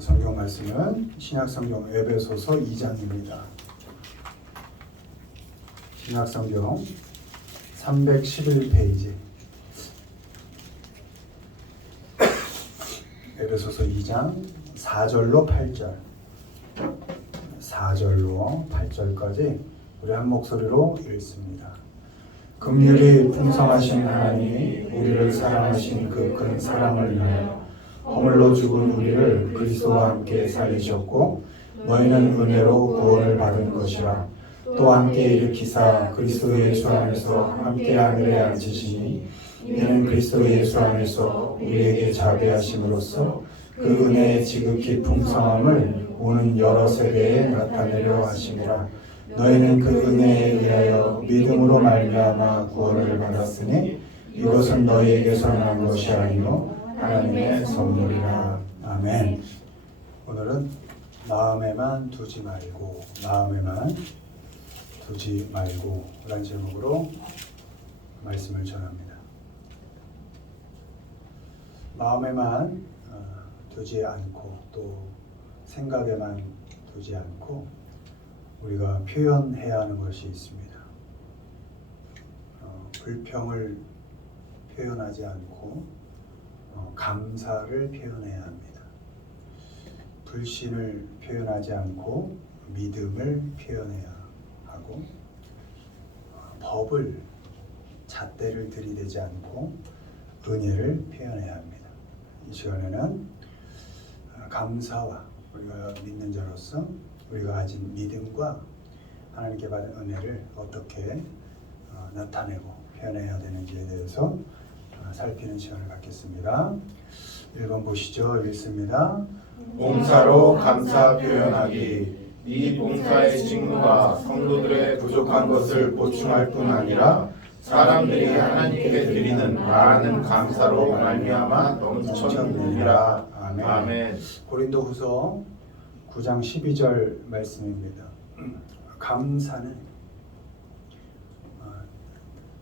성경 말씀은 신약성경 에베소서 2장입니다. 신약성경 311페이지 에베소서 2장 4절로 8절 4절로 8절까지 우리 한 목소리로 읽습니다. 긍휼이 풍성하신 하나님이 우리를 사랑하신 그 큰 사랑을 인하여 허물로 죽은 우리를 그리스도와 함께 살리셨고 너희는 은혜로 구원을 받은 것이라. 또 함께 일으키사 그리스도 예수 안에서 함께 하늘에 앉으시니 이는 그리스도 예수 안에서 우리에게 자비하심으로써 그 은혜의 지극히 풍성함을 오는 여러 세대에 나타내려 하심이라. 너희는 그 은혜에 의하여 믿음으로 말미암아 구원을 받았으니 이것은 너희에게서 난 것이 아니요 하나님의 선물이라. 아멘. 오늘은 마음에만 두지 말고 라는 제목으로 말씀을 전합니다. 마음에만 두지 않고 또 생각에만 두지 않고 우리가 표현해야 하는 것이 있습니다. 불평을 표현하지 않고 감사를 표현해야 합니다. 불신을 표현하지 않고 믿음을 표현해야 하고 법을 잣대를 들이대지 않고 은혜를 표현해야 합니다. 이 시간에는 감사와 우리가 믿는 자로서 우리가 가진 믿음과 하나님께 받은 은혜를 어떻게 나타내고 표현해야 되는지에 대해서 살피는 시간을 갖겠습니다. 1번 보시죠. 읽습니다. 봉사로 감사 표현하기. 이 봉사의 직무가 성도들의 부족한 것을 보충할 뿐 아니라 사람들이 하나님께 드리는 많은 감사로 말미암아 넘쳐느니라. 아멘. 고린도후서 9장 12절 말씀입니다. 감사는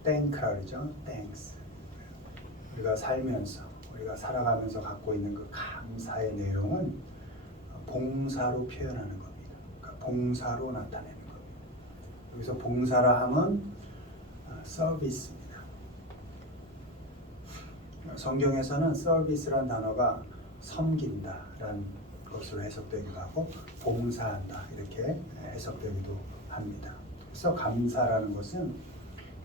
thank라 그러죠. thanks. 우리가 살면서 우리가 살아가면서 갖고 있는 그 감사의 내용은 봉사로 표현하는 겁니다. 그러니까 봉사로 나타내는 겁니다. 여기서 봉사라 함은 서비스입니다. 성경에서는 서비스란 단어가 섬긴다라는 것으로 해석되기도 하고 봉사한다 이렇게 해석되기도 합니다. 그래서 감사라는 것은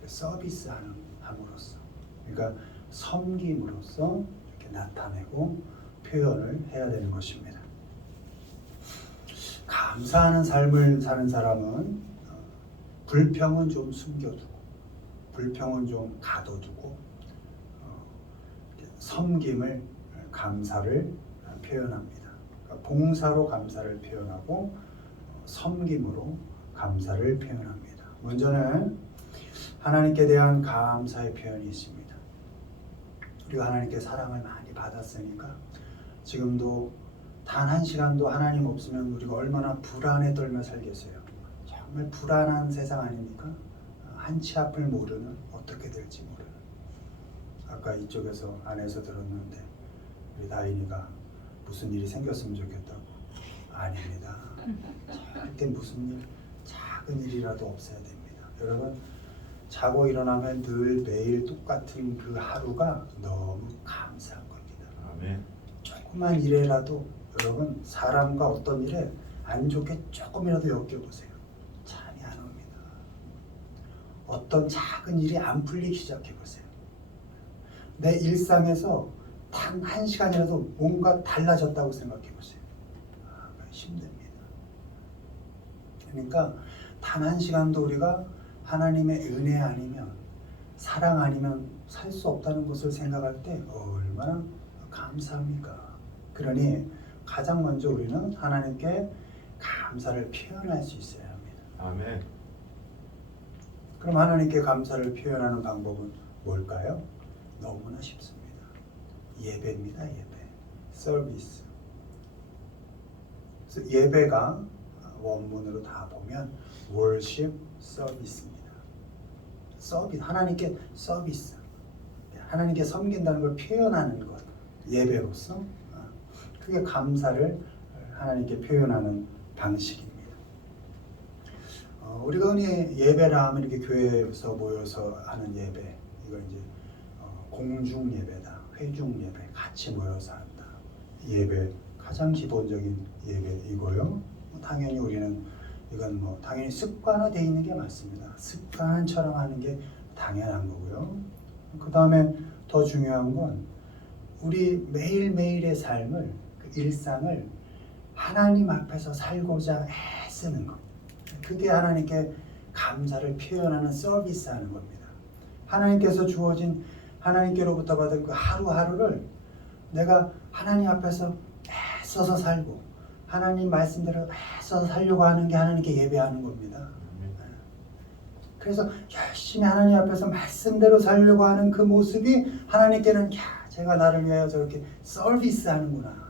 서비스하는 함으로써, 그러니까 섬김으로써 이렇게 나타내고 표현을 해야 되는 것입니다. 감사하는 삶을 사는 사람은 불평은 좀 숨겨두고 불평은 좀 가둬두고 섬김을 감사를 표현합니다. 그러니까 봉사로 감사를 표현하고 섬김으로 감사를 표현합니다. 먼저는 하나님께 대한 감사의 표현이 있습니다. 우리가 하나님께 사랑을 많이 받았으니까 지금도 단 한 시간도 하나님 없으면 우리가 얼마나 불안에 떨며 살겠어요. 정말 불안한 세상 아닙니까? 한치 앞을 모르는, 어떻게 될지 모르는. 아까 이쪽에서 안에서 들었는데 우리 다인이가 무슨 일이 생겼으면 좋겠다고. 아닙니다. 절대 무슨 일, 작은 일이라도 없어야 됩니다. 여러분, 자고 일어나면 늘 매일 똑같은 그 하루가 너무 감사한 겁니다. 아멘. 조그만 일에라도 여러분, 사람과 어떤 일에 안 좋게 조금이라도 엮여보세요. 잠이 안 옵니다. 어떤 작은 일이 안 풀리기 시작해보세요. 내 일상에서 단 한 시간이라도 뭔가 달라졌다고 생각해보세요. 힘듭니다. 그러니까 단 한 시간도 우리가 하나님의 은혜 아니면, 사랑 아니면 살 수 없다는 것을 생각할 때 얼마나 감사합니까? 그러니 가장 먼저 우리는 하나님께 감사를 표현할 수 있어야 합니다. 아멘. 그럼 하나님께 감사를 표현하는 방법은 뭘까요? 너무나 쉽습니다. 예배입니다. 예배. 서비스. 그래서 예배가 원문으로 다 보면 worship 서비스입니다. 서비스, 하나님께 서비스, 하나님께 섬긴다는 걸 표현하는 것, 예배로서 그게 감사를 하나님께 표현하는 방식입니다. 우리가 흔히 예배라 하면 이렇게 교회에서 모여서 하는 예배, 이걸 이제 공중 예배다, 회중 예배, 같이 모여서 한다. 예배 가장 기본적인 예배이고요. 당연히 우리는 이건 당연히 습관화되어 있는 게 맞습니다. 습관처럼 하는 게 당연한 거고요. 그 다음에 더 중요한 건 우리 매일매일의 삶을, 그 일상을 하나님 앞에서 살고자 애쓰는 것. 그게 하나님께 감사를 표현하는 서비스하는 겁니다. 하나님께서 주어진, 하나님께로부터 받은 그 하루하루를 내가 하나님 앞에서 애써서 살고 하나님 말씀대로 애써서 살려고 하는 게 하나님께 예배하는 겁니다. 그래서 열심히 하나님 앞에서 말씀대로 살려고 하는 그 모습이 하나님께는 제가 나를 위하여 저렇게 서비스하는구나,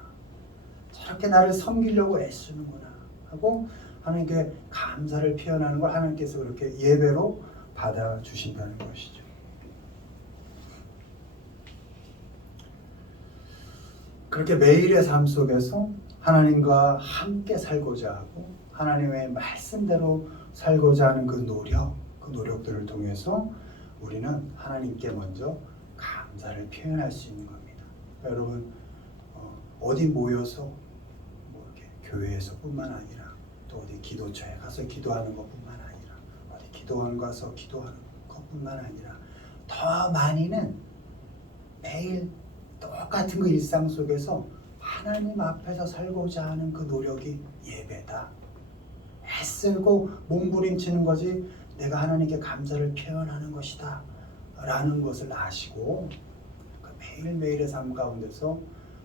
저렇게 나를 섬기려고 애쓰는구나 하고 하나님께 감사를 표현하는 걸 하나님께서 그렇게 예배로 받아주신다는 것이죠. 그렇게 매일의 삶 속에서 하나님과 함께 살고자 하고 하나님의 말씀대로 살고자 하는 그 노력들을 통해서 우리는 하나님께 먼저 감사를 표현할 수 있는 겁니다. 여러분 어디 모여서 이렇게 교회에서뿐만 아니라 또 어디 기도처에 가서 기도하는 것뿐만 아니라 어디 기도원 가서 기도하는 것뿐만 아니라 더 많이는 매일 똑같은 그 일상 속에서 하나님 앞에서 살고자 하는 그 노력이 예배다. 애쓰고 몸부림치는 것이 내가 하나님께 감사를 표현하는 것이다 라는 것을 아시고 그 매일매일의 삶 가운데서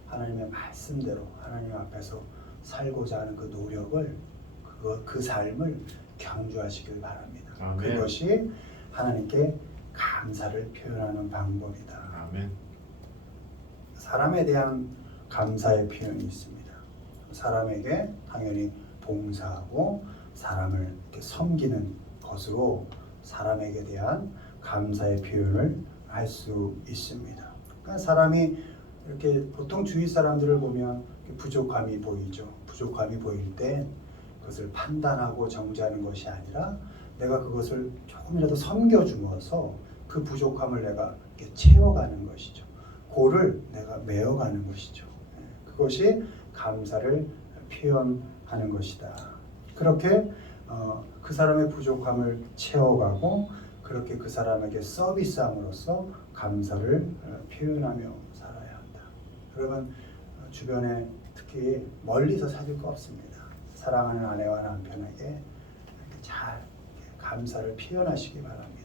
하나님의 말씀대로 하나님 앞에서 살고자 하는 그 노력을 그 삶을 경주하시길 바랍니다. 아멘. 그것이 하나님께 감사를 표현하는 방법이다. 아멘. 사람에 대한 감사의 표현이 있습니다. 사람에게 당연히 봉사하고 사람을 이렇게 섬기는 것으로 사람에게 대한 감사의 표현을 할 수 있습니다. 그러니까 사람이 이렇게 보통 주위 사람들을 보면 부족함이 보이죠. 부족함이 보일 때 그것을 판단하고 정죄하는 것이 아니라 내가 그것을 조금이라도 섬겨주어서 그 부족함을 내가 이렇게 채워가는 것이죠. 고를 내가 메어가는 것이죠. 그것이 감사를 표현하는 것이다. 그렇게 그 사람의 부족함을 채워가고 그렇게 그 사람에게 서비스함으로써 감사를 표현하며 살아야 한다. 여러분 주변에 특히 멀리서 사귈 거 없습니다. 사랑하는 아내와 남편에게 이렇게 잘 감사를 표현하시기 바랍니다.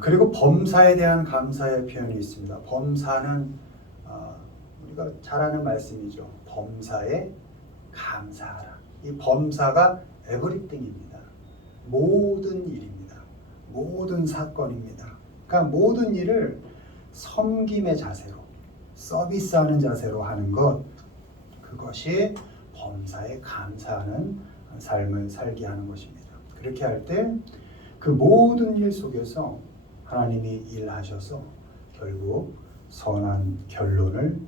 그리고 범사에 대한 감사의 표현이 있습니다. 범사는 우리가 잘 아는 말씀이죠. 범사에 감사하라. 이 범사가 에브리띵입니다. 모든 일입니다. 모든 사건입니다. 그러니까 모든 일을 섬김의 자세로, 서비스하는 자세로 하는 것, 그것이 범사에 감사하는 삶을 살게 하는 것입니다. 그렇게 할 때 그 모든 일 속에서 하나님이 일하셔서 결국 선한 결론을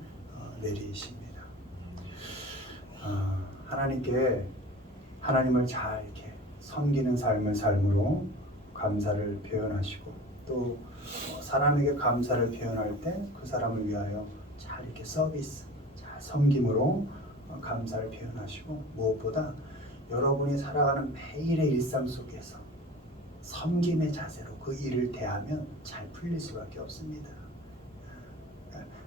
내리십니다. 하나님께 하나님을 잘 이렇게 섬기는 삶을 삶으로 감사를 표현하시고 또 사람에게 감사를 표현할 때 그 사람을 위하여 잘 이렇게 서비스, 잘 섬김으로 감사를 표현하시고 무엇보다 여러분이 살아가는 매일의 일상 속에서 섬김의 자세로 그 일을 대하면 잘 풀릴 수밖에 없습니다.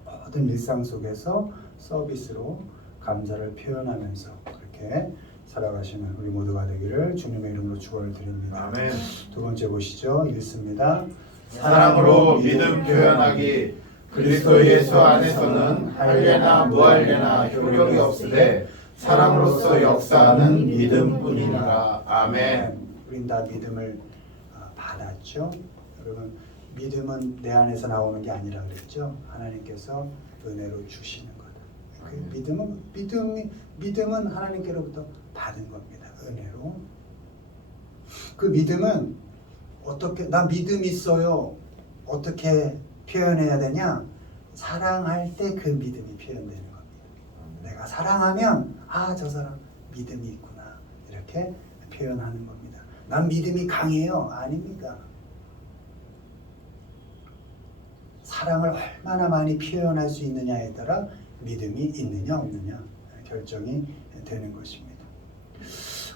모든 일상 속에서 서비스로 감사를 표현하면서 그렇게 살아가시는 우리 모두가 되기를 주님의 이름으로 축원을 드립니다. 아멘. 두 번째 보시죠. 읽습니다. 사랑으로 믿음 표현하기. 그리스도 예수 안에서는 할례나 무할례나 효력이 없으되 사랑으로서 역사하는 믿음뿐이니라. 아멘. 우린 다 믿음을 받았죠. 여러분 믿음은 내 안에서 나오는 게 아니라 그랬죠. 하나님께서 은혜로 주시는 거다. 그 믿음은 하나님께로부터 받은 겁니다. 은혜로. 그 믿음은 어떻게 나 믿음 있어요. 어떻게 표현해야 되냐? 사랑할 때 그 믿음이 표현되는 겁니다. 내가 사랑하면 저 사람 믿음이 있구나 이렇게 표현하는 겁니다. 난 믿음이 강해요. 아닙니다. 사랑을 얼마나 많이 표현할 수 있느냐에 따라 믿음이 있느냐 없느냐 결정이 되는 것입니다.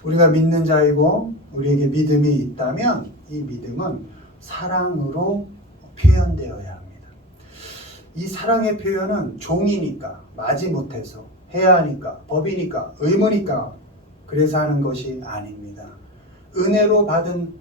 우리가 믿는 자이고 우리에게 믿음이 있다면 이 믿음은 사랑으로 표현되어야 합니다. 이 사랑의 표현은 종이니까 마지못해서 해야 하니까 법이니까 의무니까 그래서 하는 것이 아닙니다. 은혜로 받은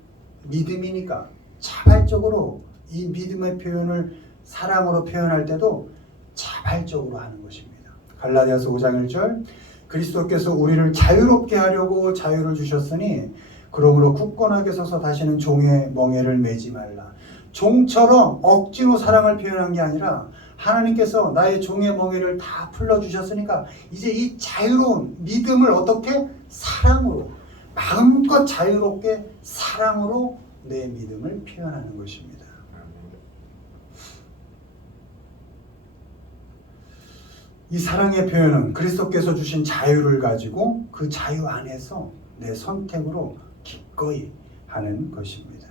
믿음이니까 자발적으로 이 믿음의 표현을 사랑으로 표현할 때도 자발적으로 하는 것입니다. 갈라디아서 5장 1절 그리스도께서 우리를 자유롭게 하려고 자유를 주셨으니 그러므로 굳건하게 서서 다시는 종의 멍에를 매지 말라. 종처럼 억지로 사랑을 표현한 게 아니라 하나님께서 나의 종의 멍에를 다 풀어주셨으니까 이제 이 자유로운 믿음을 어떻게? 사랑으로 마음껏 자유롭게 사랑으로 내 믿음을 표현하는 것입니다. 이 사랑의 표현은 그리스도께서 주신 자유를 가지고 그 자유 안에서 내 선택으로 기꺼이 하는 것입니다.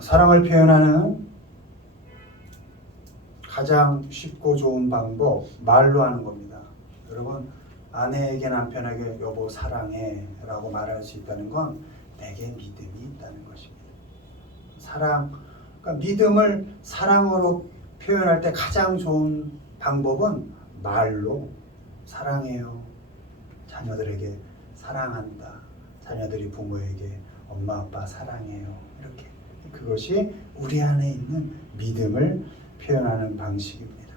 사랑을 표현하는 가장 쉽고 좋은 방법 말로 하는 겁니다. 여러분 아내에게 남편에게 여보 사랑해 라고 말할 수 있다는 건 내게 믿음이 있다는 것입니다. 그러니까 믿음을 사랑으로 표현할 때 가장 좋은 방법은 말로 사랑해요. 자녀들에게 사랑한다. 자녀들이 부모에게 엄마 아빠 사랑해요. 이렇게 그것이 우리 안에 있는 믿음을 표현하는 방식입니다.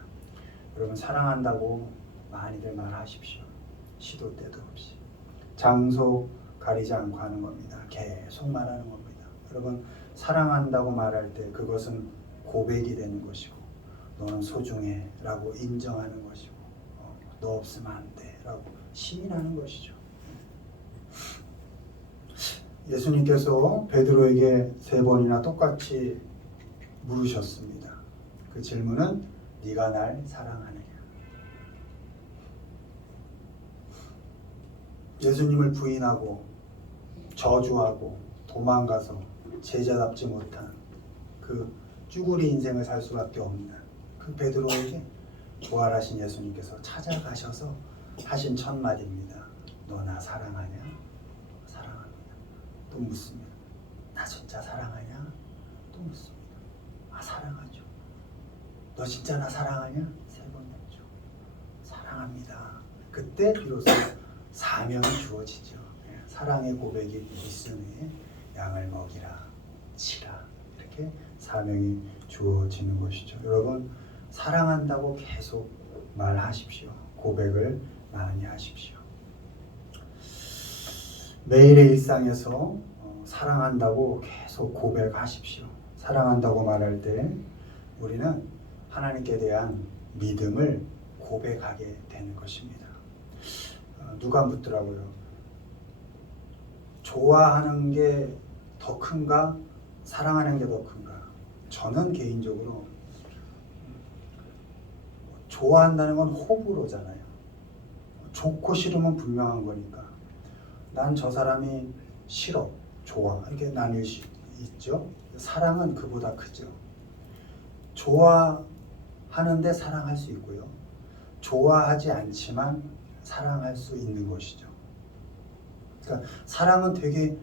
여러분 사랑한다고 많이들 말하십시오. 시도 때도 없이 장소 가리지 않고 하는 겁니다. 계속 말하는 겁니다. 여러분 사랑한다고 말할 때 그것은 고백이 되는 것이고 너는 소중해 라고 인정하는 것이고 너 없으면 안 돼 라고 시인하는 것이죠. 예수님께서 베드로에게 3번이나 똑같이 물으셨습니다. 그 질문은 네가 날 사랑하느냐. 예수님을 부인하고 저주하고 도망가서 제자답지 못한 그 쭈구리 인생을 살 수밖에 없는 그 베드로에게 부활하신 예수님께서 찾아가셔서 하신 첫 마디입니다. 너 나 사랑하냐? 사랑합니다. 또 묻습니다. 나 진짜 사랑하냐? 또 묻습니다. 사랑하죠. 너 진짜 나 사랑하냐? 3번 묻죠. 사랑합니다. 그때 비로소 사명이 주어지죠. 사랑의 고백이 있으니 양을 먹이라, 치라 이렇게 사명이 주어지는 것이죠. 여러분 사랑한다고 계속 말하십시오. 고백을 많이 하십시오. 매일의 일상에서 사랑한다고 계속 고백하십시오. 사랑한다고 말할 때 우리는 하나님께 대한 믿음을 고백하게 되는 것입니다. 누가 묻더라고요. 좋아하는 게 더 큰가? 사랑하는 게 더 큰가? 저는 개인적으로 좋아한다는 건 호불호잖아요. 좋고 싫으면 분명한 거니까. 난 저 사람이 싫어, 좋아 이렇게 나뉠 수 있죠. 사랑은 그보다 크죠. 좋아하는데 사랑할 수 있고요. 좋아하지 않지만 사랑할 수 있는 것이죠. 그러니까 사랑은 되게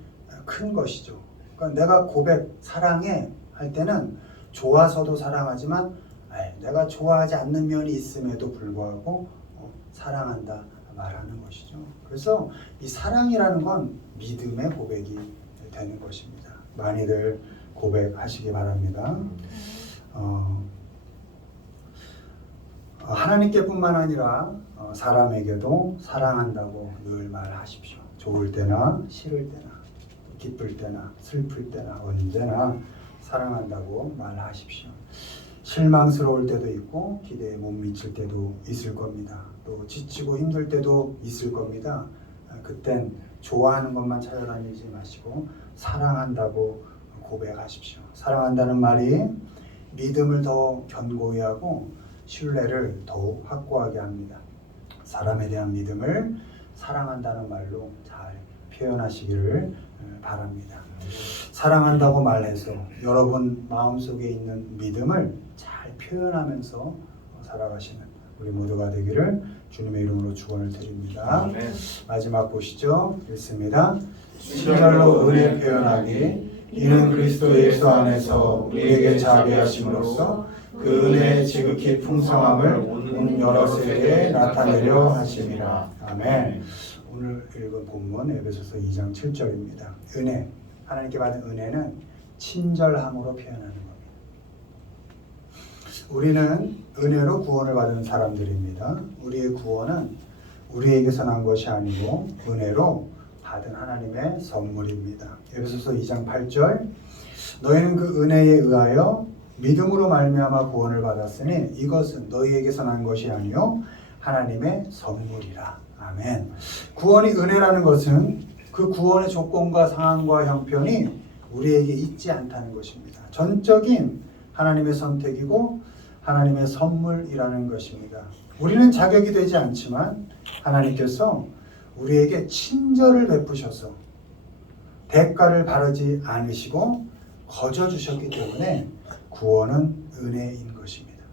큰 것이죠. 그러니까 내가 고백, 사랑해 할 때는 좋아서도 사랑하지만 내가 좋아하지 않는 면이 있음에도 불구하고 사랑한다 말하는 것이죠. 그래서 이 사랑이라는 건 믿음의 고백이 되는 것입니다. 많이들 고백하시기 바랍니다. 하나님께뿐만 아니라 사람에게도 사랑한다고 늘 말하십시오. 좋을 때나 싫을 때나 기쁠 때나 슬플 때나 언제나 사랑한다고 말하십시오. 실망스러울 때도 있고 기대에 못 미칠 때도 있을 겁니다. 또 지치고 힘들 때도 있을 겁니다. 그땐 좋아하는 것만 찾아다니지 마시고 사랑한다고 고백하십시오. 사랑한다는 말이 믿음을 더 견고히 하고 신뢰를 더욱 확고하게 합니다. 사람에 대한 믿음을 사랑한다는 말로 잘 표현하시기를 바랍니다. 사랑한다고 말해서 여러분 마음속에 있는 믿음을 잘 표현하면서 살아가시는 우리 모두가 되기를 주님의 이름으로 축원을 드립니다. 아멘. 마지막 보시죠. 읽습니다. 친절로 은혜 표현하기 이는 그리스도 예수 안에서 우리에게 자비하심으로써 그 은혜의 지극히 풍성함을 온 여럿에게 나타내려 하심이라. 아멘. 오늘 읽은 본문 에베소서 2장 7절입니다. 은혜, 하나님께 받은 은혜는 친절함으로 표현하는 겁니다. 우리는 은혜로 구원을 받은 사람들입니다. 우리의 구원은 우리에게서 난 것이 아니고 은혜로 받은 하나님의 선물입니다. 에베소서 2장 8절 너희는 그 은혜에 의하여 믿음으로 말미암아 구원을 받았으니 이것은 너희에게서 난 것이 아니요 하나님의 선물이라. 아멘. 구원이 은혜라는 것은 그 구원의 조건과 상황과 형편이 우리에게 있지 않다는 것입니다. 전적인 하나님의 선택이고 하나님의 선물이라는 것입니다. 우리는 자격이 되지 않지만 하나님께서 우리에게 친절을 베푸셔서 대가를 바라지 않으시고 거저 주셨기 때문에 구원은 은혜인 것입니다.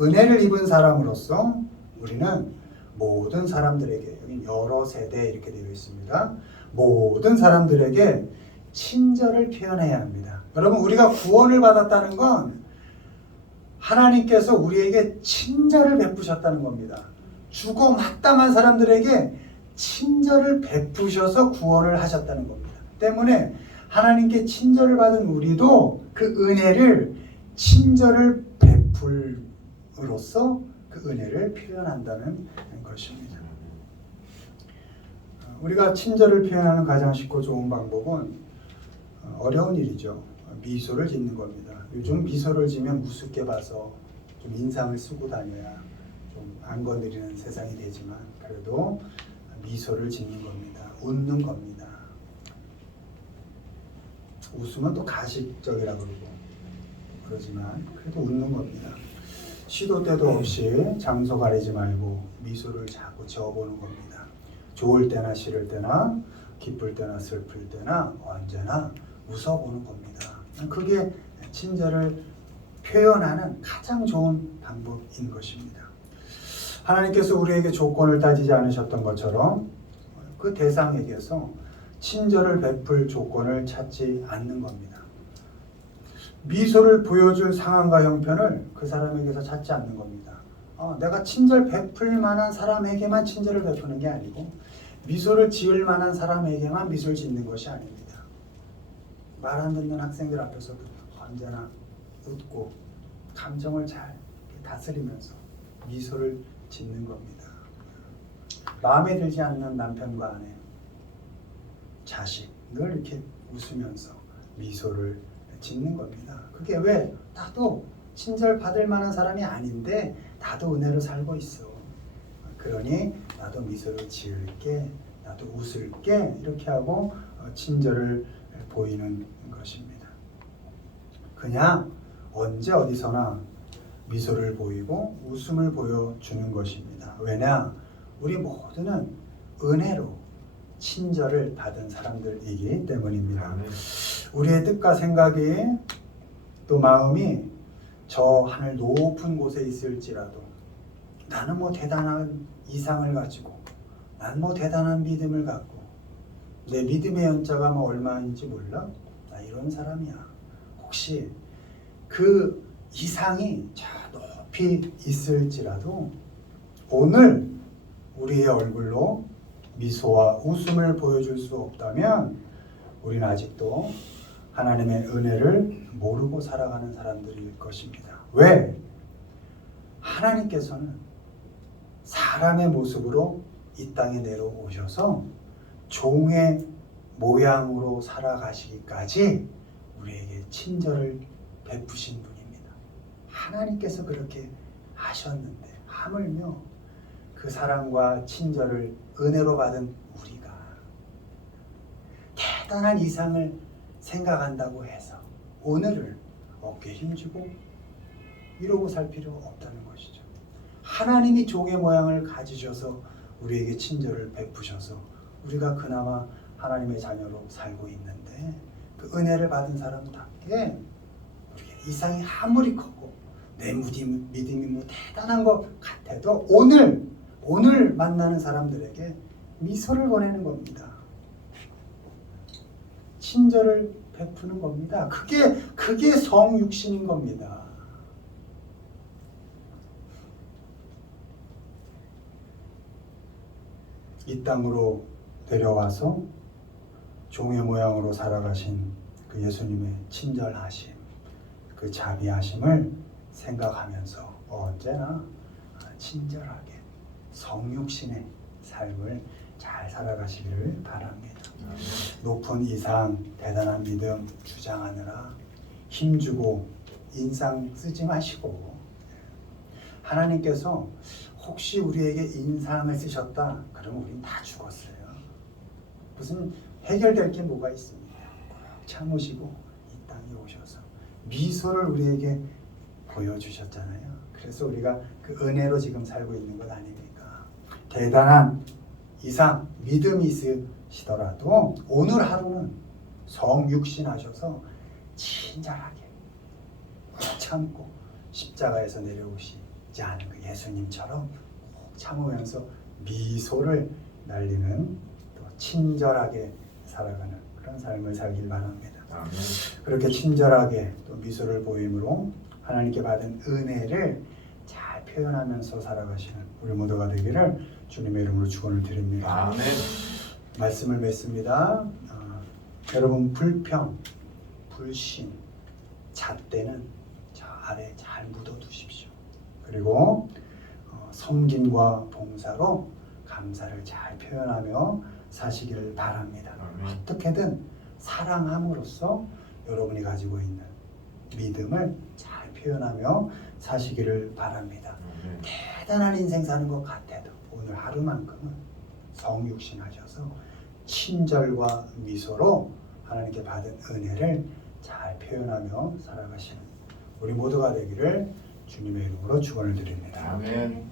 은혜를 입은 사람으로서 우리는 모든 사람들에게, 여기 여러 세대 이렇게 되어 있습니다. 모든 사람들에게 친절을 표현해야 합니다. 여러분, 우리가 구원을 받았다는 건 하나님께서 우리에게 친절을 베푸셨다는 겁니다. 죽어 마땅한 사람들에게 친절을 베푸셔서 구원을 하셨다는 겁니다. 때문에 하나님께 친절을 받은 우리도 그 은혜를 친절을 베풀로써 그 은혜를 표현한다는 것입니다. 우리가 친절을 표현하는 가장 쉽고 좋은 방법은 어려운 일이죠. 미소를 짓는 겁니다. 요즘 미소를 지면 우습게 봐서 좀 인상을 쓰고 다녀야 좀 안 건드리는 세상이 되지만 그래도 미소를 짓는 겁니다. 웃는 겁니다. 웃으면 또 가식적이라 그러고 그러지만 그래도 웃는 겁니다. 시도 때도 없이 장소 가리지 말고 미소를 자꾸 지어보는 겁니다. 좋을 때나 싫을 때나 기쁠 때나 슬플 때나 언제나 웃어보는 겁니다. 그게 친절을 표현하는 가장 좋은 방법인 것입니다. 하나님께서 우리에게 조건을 따지지 않으셨던 것처럼 그 대상에게서 친절을 베풀 조건을 찾지 않는 겁니다. 미소를 보여줄 상황과 형편을 그 사람에게서 찾지 않는 겁니다. 내가 친절 베풀 만한 사람에게만 친절을 베푸는 게 아니고 미소를 지을 만한 사람에게만 미소를 짓는 것이 아닙니다. 말 안 듣는 학생들 앞에서도 언제나 웃고 감정을 잘 다스리면서 미소를 짓는 겁니다. 마음에 들지 않는 남편과 아내, 자식 늘 이렇게 웃으면서 미소를 짓는 겁니다. 그게 왜? 나도 친절 받을 만한 사람이 아닌데 나도 은혜로 살고 있어. 그러니 나도 미소를 지을게, 나도 웃을게 이렇게 하고 친절을 보이는 것입니다. 그냥 언제 어디서나 미소를 보이고 웃음을 보여주는 것입니다. 왜냐? 우리 모두는 은혜로 친절을 받은 사람들이기 때문입니다. 우리의 뜻과 생각이 또 마음이 저 하늘 높은 곳에 있을지라도 나는 뭐 대단한 이상을 가지고 난 뭐 대단한 믿음을 갖고 내 믿음의 연자가 뭐 얼마인지 몰라? 나 이런 사람이야. 혹시 그 이상이 저 높이 있을지라도 오늘 우리의 얼굴로 미소와 웃음을 보여줄 수 없다면 우리는 아직도 하나님의 은혜를 모르고 살아가는 사람들일 것입니다. 왜? 하나님께서는 사람의 모습으로 이 땅에 내려오셔서 종의 모양으로 살아가시기까지 우리에게 친절을 베푸신 분입니다. 하나님께서 그렇게 하셨는데 하물며 그 사랑과 친절을 은혜로 받은 우리가 대단한 이상을 생각한다고 해서 오늘을 어깨 힘주고 이러고 살 필요가 없다는 것이죠. 하나님이 종의 모양을 가지셔서 우리에게 친절을 베푸셔서 우리가 그나마 하나님의 자녀로 살고 있는데 그 은혜를 받은 사람답게 우리의 이상이 아무리 크고 내 믿음이 뭐 대단한 것 같아도 오늘 만나는 사람들에게 미소를 보내는 겁니다. 친절을 베푸는 겁니다. 그게 성육신인 겁니다. 이 땅으로 내려와서 종의 모양으로 살아가신 그 예수님의 친절하심, 그 자비하심을 생각하면서 언제나 친절하게 성육신의 삶을 잘 살아가시기를 바랍니다. 높은 이상, 대단한 믿음 주장하느라 힘주고 인상 쓰지 마시고 하나님께서 혹시 우리에게 인상을 쓰셨다 그러면 우린 다 죽었어요. 무슨 해결될 게 뭐가 있습니까? 참으시고 이 땅에 오셔서 미소를 우리에게 보여주셨잖아요. 그래서 우리가 그 은혜로 지금 살고 있는 것 아닙니까? 대단한 이상 믿음이 있으시더라도 오늘 하루는 성육신하셔서 친절하게 참고 십자가에서 내려오시지 않은 그 예수님처럼 꼭 참으면서 미소를 날리는 또 친절하게 살아가는 그런 삶을 살길 바랍니다. 아멘. 그렇게 친절하게 또 미소를 보임으로 하나님께 받은 은혜를 잘 표현하면서 살아가시는 우리 모두가 되기를 주님의 이름으로 축원을 드립니다. 아멘. 말씀을 맺습니다. 여러분 불평, 불신, 잣대는 저 아래에 잘 묻어두십시오. 그리고 섬김과 봉사로 감사를 잘 표현하며 사시기를 바랍니다. 아멘. 어떻게든 사랑함으로써 여러분이 가지고 있는 믿음을 잘 표현하며 사시기를 바랍니다. 아멘. 대단한 인생 사는 것 같아도 오늘 하루만큼은 성육신하셔서 친절과 미소로 하나님께 받은 은혜를 잘 표현하며 살아가시는 우리 모두가 되기를 주님의 이름으로 축원을 드립니다. 아멘.